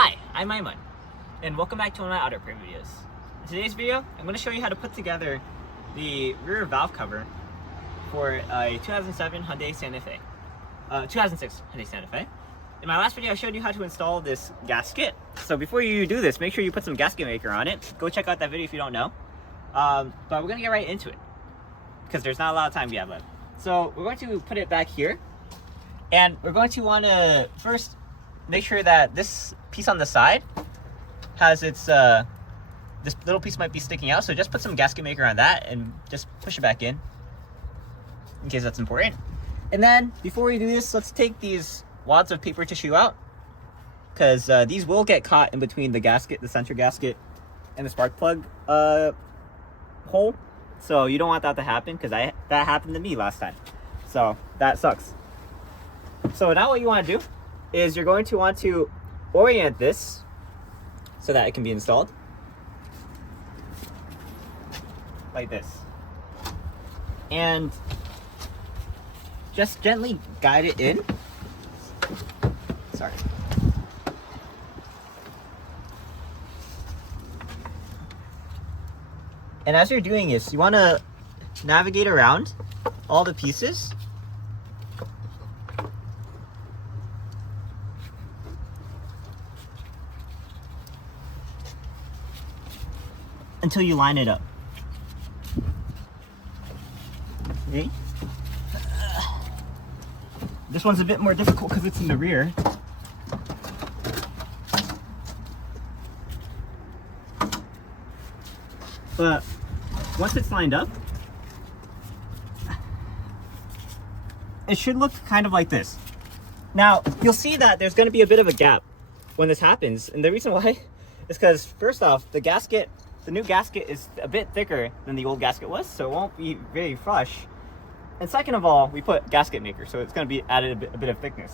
Hi, I'm Aiman, and welcome back to one of my auto repair videos. In today's video, I'm going to show you how to put together the rear valve cover for a 2007 Hyundai Santa Fe. 2006 Hyundai Santa Fe. In my last video, I showed you how to install this gasket. So before you do this, make sure you put some gasket maker on it. Go check out that video if you don't know. But we're going to get right into it, because there's not a lot of time we have left. So we're going to put it back here, and we're going to want to first make sure that this piece on the side has its, this little piece might be sticking out, so just put some gasket maker on that and just push it back in case that's important. And then before we do this, let's take these wads of paper tissue out, because these will get caught in between the gasket, the center gasket, and the spark plug hole. So you don't want that to happen, because that happened to me last time. So that sucks. So now what you want to do is you're going to want to orient this so that it can be installed like this, and just gently guide it in. Sorry. And as you're doing this, you want to navigate around all the pieces until you line it up. Okay. This one's a bit more difficult because it's in the rear. But once it's lined up, it should look kind of like this. Now, you'll see that there's going to be a bit of a gap when this happens. And the reason why is because, first off, the new gasket is a bit thicker than the old gasket was, so it won't be very flush. And second of all, we put gasket maker, so it's going to be added a bit of thickness.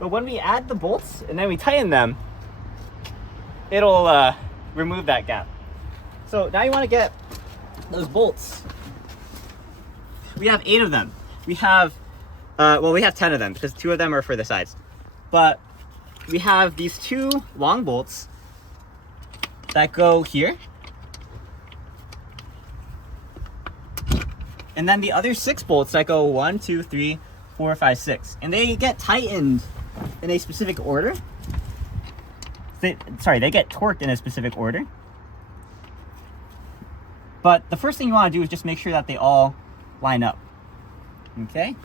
But when we add the bolts and then we tighten them, it'll remove that gap. So now you want to get those bolts. We have 8 of them. We have, well, we have 10 of them because 2 of them are for the sides. But we have these 2 long bolts that go here. And then the other 6 bolts that go 1, 2, 3, 4, 5, 6. And they get tightened in a specific order. They get torqued in a specific order. But the first thing you want to do is just make sure that they all line up. Okay?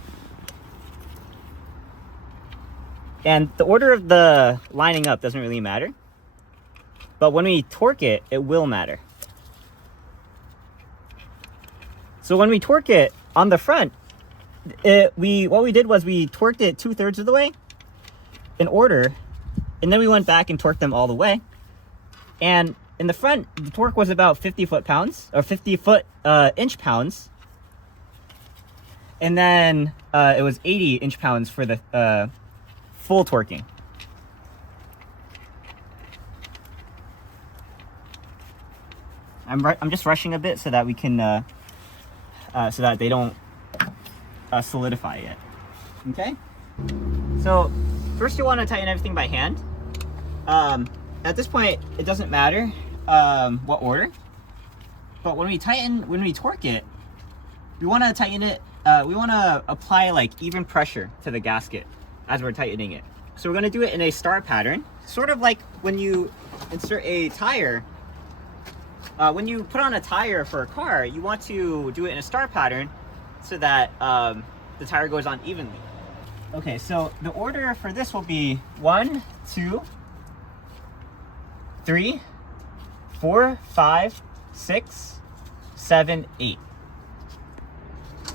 And the order of the lining up doesn't really matter. But when we torque it, it will matter. So when we torque it on the front, what we did was we torqued it 2/3 of the way in order, and then we went back and torqued them all the way. And in the front, the torque was about 50 foot-pounds, or 50 inch-pounds. And then it was 80 inch-pounds for the full torquing. I'm just rushing a bit so that we can, so that they don't solidify yet. Okay? So first you want to tighten everything by hand. At this point, it doesn't matter what order. But when we torque it, we want to tighten it, we want to apply like even pressure to the gasket as we're tightening it. So we're going to do it in a star pattern, sort of like when you insert a tire. When you put on a tire for a car, you want to do it in a star pattern so that the tire goes on evenly. Okay, so the order for this will be 1, 2, 3, 4, 5, 6, 7, 8.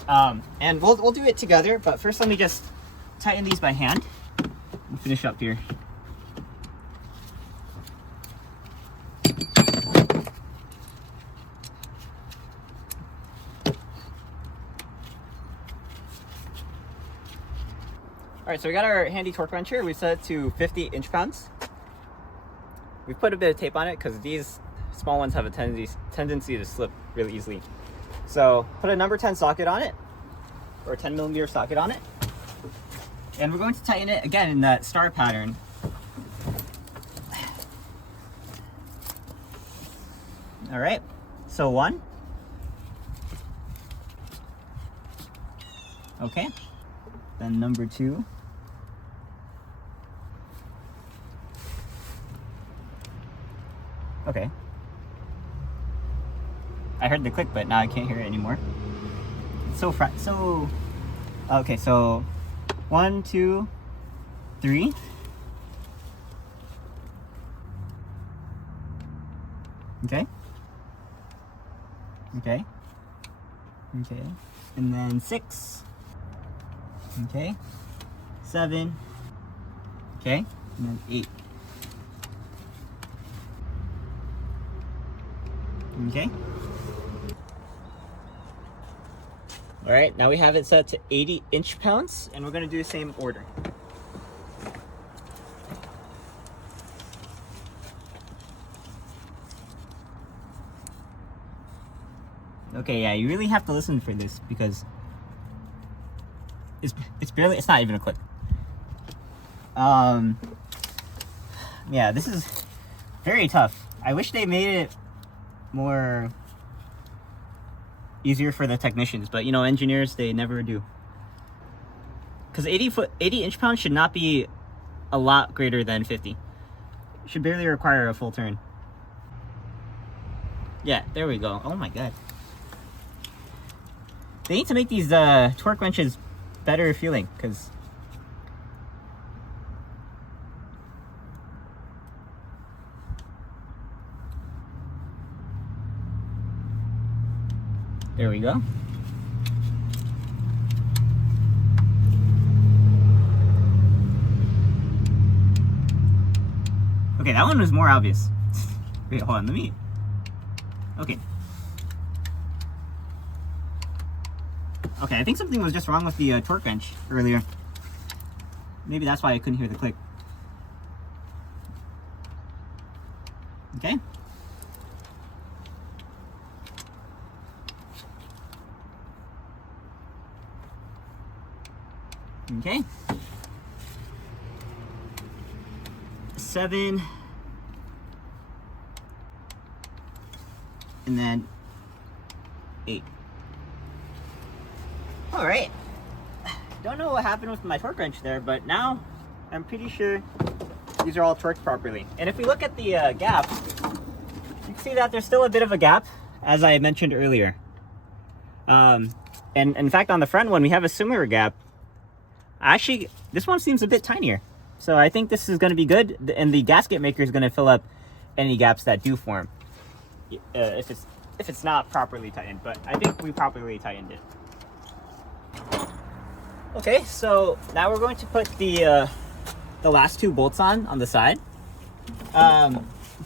And we'll do it together, but first let me just tighten these by hand. We'll finish up here. Alright, so we got our handy torque wrench here. We set it to 50 inch-pounds. We've put a bit of tape on it because these small ones have a tendency to slip really easily. So put a number 10 socket on it, or a 10mm socket on it. And we're going to tighten it again in that star pattern All right, so 1. Okay, then number 2. Okay. I heard the click, but now I can't hear it anymore. It's so okay, so 1, 2, 3. Okay. Okay. Okay. And then 6. Okay. 7. Okay. And then 8. Okay. All right, now we have it set to 80 inch-pounds, and we're going to do the same order. Okay, yeah, you really have to listen for this because it's not even a click. Yeah, this is very tough. I wish they made it more easier for the technicians, but you know, engineers, they never do. Because 80 inch-pounds should not be a lot greater than 50. It should barely require a full turn. Yeah, there we go. Oh my god. They need to make these torque wrenches better feeling, because there we go. Okay, that one was more obvious. Wait, hold on, let me. Okay. Okay, I think something was just wrong with the torque wrench earlier. Maybe that's why I couldn't hear the click. Okay. Okay. 7. And then 8. All right. Don't know what happened with my torque wrench there, but now I'm pretty sure these are all torqued properly. And if we look at the gap, you can see that there's still a bit of a gap, as I mentioned earlier. And in fact, on the front one, we have a similar gap. Actually, this one seems a bit tinier. So I think this is going to be good, and the gasket maker is going to fill up any gaps that do form if it's not properly tightened. But I think we properly tightened it. Okay, so now we're going to put the last 2 bolts on the side.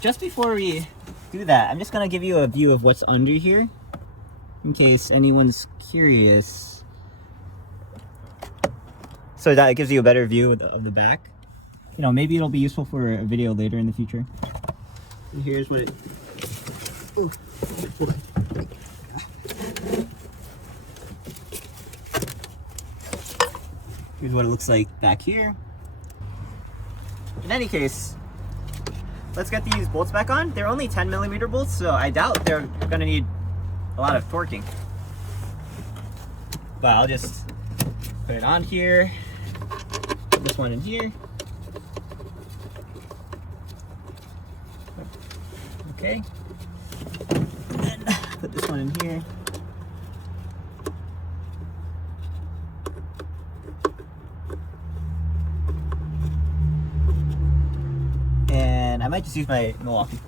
Just before we do that, I'm just going to give you a view of what's under here, in case anyone's curious. So that gives you a better view of the back. You know, maybe it'll be useful for a video later in the future. And here's what it... Ooh. Here's what it looks like back here. In any case, let's get these bolts back on. They're only 10mm bolts, so I doubt they're going to need a lot of torquing. But I'll just put it on here. Put this one in here. Okay. And then put this one in here. And I might just use my Milwaukee,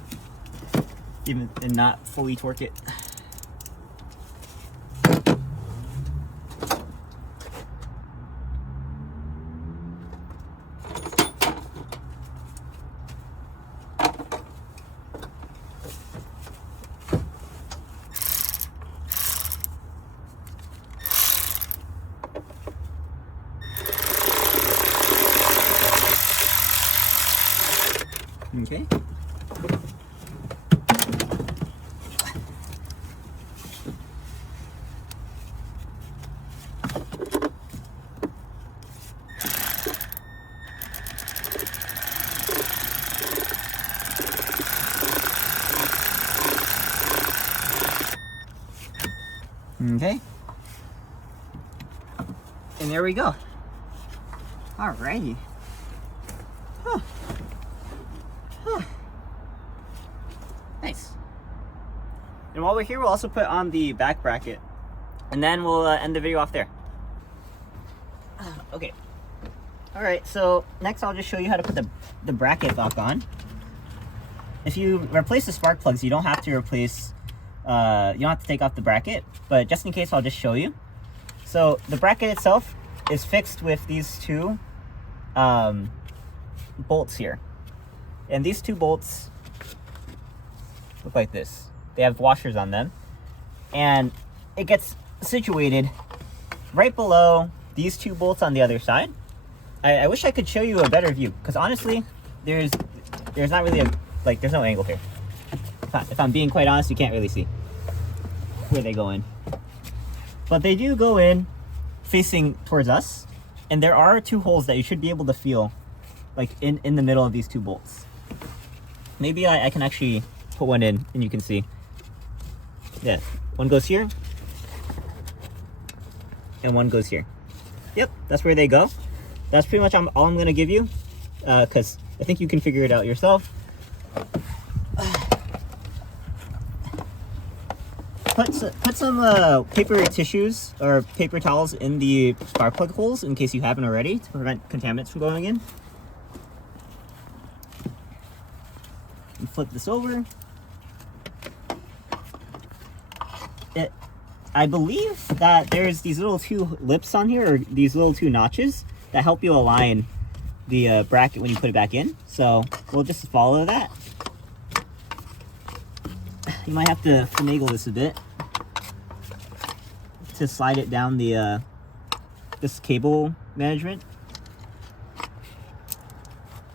even and not fully torque it. Okay. Okay. And there we go. Alrighty. Huh. Huh. Nice. And while we're here, we'll also put on the back bracket, and then we'll end the video off there. Okay. Alright, so next I'll just show you how to put the bracket back on. If you replace the spark plugs, you don't have to replace, you don't have to take off the bracket, but just in case, I'll just show you. So the bracket itself is fixed with these two bolts here. And these two bolts look like this. They have washers on them. And it gets situated right below these two bolts on the other side. I wish I could show you a better view, because honestly, there's not really a, like, there's no angle here. If I'm being quite honest, you can't really see where they go in. But they do go in facing towards us, and there are two holes that you should be able to feel, like in the middle of these two bolts. Maybe I can actually put one in and you can see. Yeah, one goes here and one goes here. Yep, that's where they go. That's pretty much all I'm gonna give you, because I think you can figure it out yourself. Put some paper tissues or paper towels in the spark plug holes in case you haven't already, to prevent contaminants from going in. And flip this over. I believe that there's these little two lips on here, or these little two notches, that help you align the bracket when you put it back in. So we'll just follow that. You might have to finagle this a bit to slide it down the this cable management.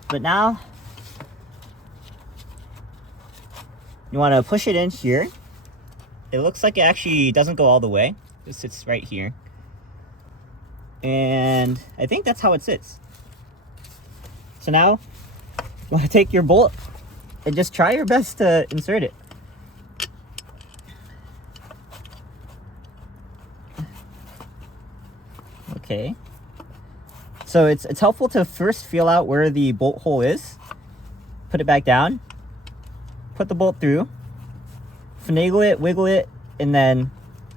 But now you want to push it in here. It looks like it actually doesn't go all the way. It sits right here. And I think that's how it sits. So now you want to take your bolt and just try your best to insert it. Okay. So it's helpful to first feel out where the bolt hole is. Put it back down. Put the bolt through. Finagle it, wiggle it, and then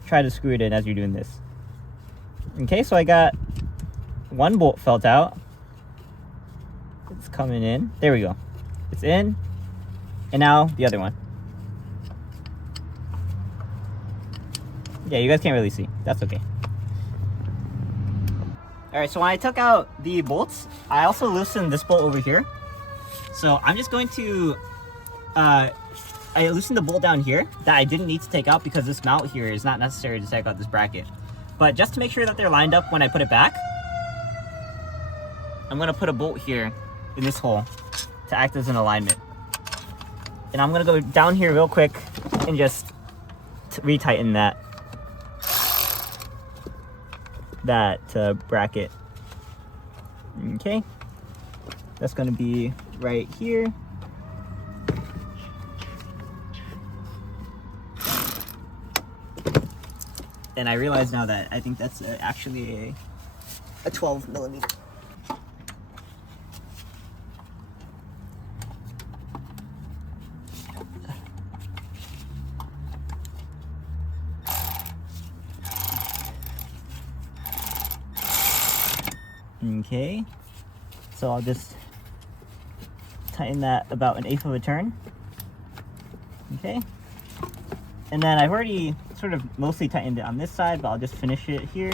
try to screw it in as you're doing this. Okay, so I got one bolt felt out. It's coming in. There we go. It's in. And now the other one. Yeah, you guys can't really see. That's okay. Alright, so when I took out the bolts, I also loosened this bolt over here. So I'm just going to I loosened the bolt down here that I didn't need to take out because this mount here is not necessary to take out this bracket. But just to make sure that they're lined up when I put it back, I'm going to put a bolt here in this hole to act as an alignment. And I'm going to go down here real quick and just retighten that bracket. Okay, that's going to be right here. And I realize now that I think that's actually a 12 millimeter. Okay, so I'll just tighten that about 1/8 of a turn. Okay, and then I've already sort of mostly tightened it on this side, but I'll just finish it here.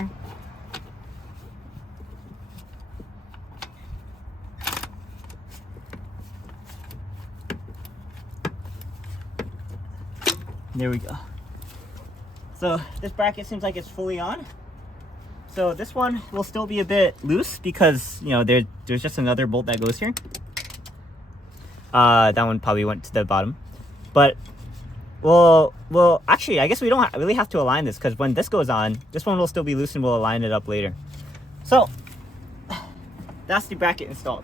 There we go. So this bracket seems like it's fully on. So this one will still be a bit loose because, you know, there's just another bolt that goes here. That one probably went to the bottom. But well, actually, I guess we don't really have to align this, because when this goes on, this one will still be loose and we'll align it up later. So that's the bracket installed.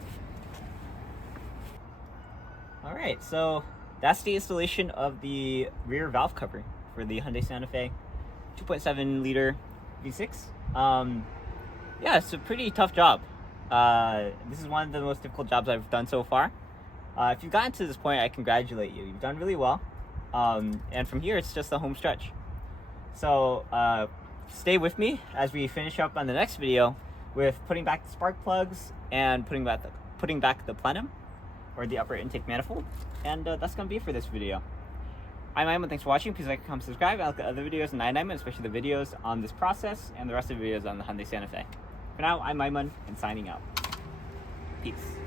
All right, so that's the installation of the rear valve cover for the Hyundai Santa Fe 2.7 liter V6. Yeah, it's a pretty tough job. This is one of the most difficult jobs I've done so far. If you've gotten to this point, I congratulate you. You've done really well. And from here, it's just the home stretch. So stay with me as we finish up on the next video with putting back the spark plugs and putting back the plenum, or the upper intake manifold. And that's going to be it for this video. I'm Aiman. Thanks for watching. Please like, comment, subscribe. I'll look at other videos on EyeOnAiman, especially the videos on this process and the rest of the videos on the Hyundai Santa Fe. For now, I'm Aiman and signing out. Peace.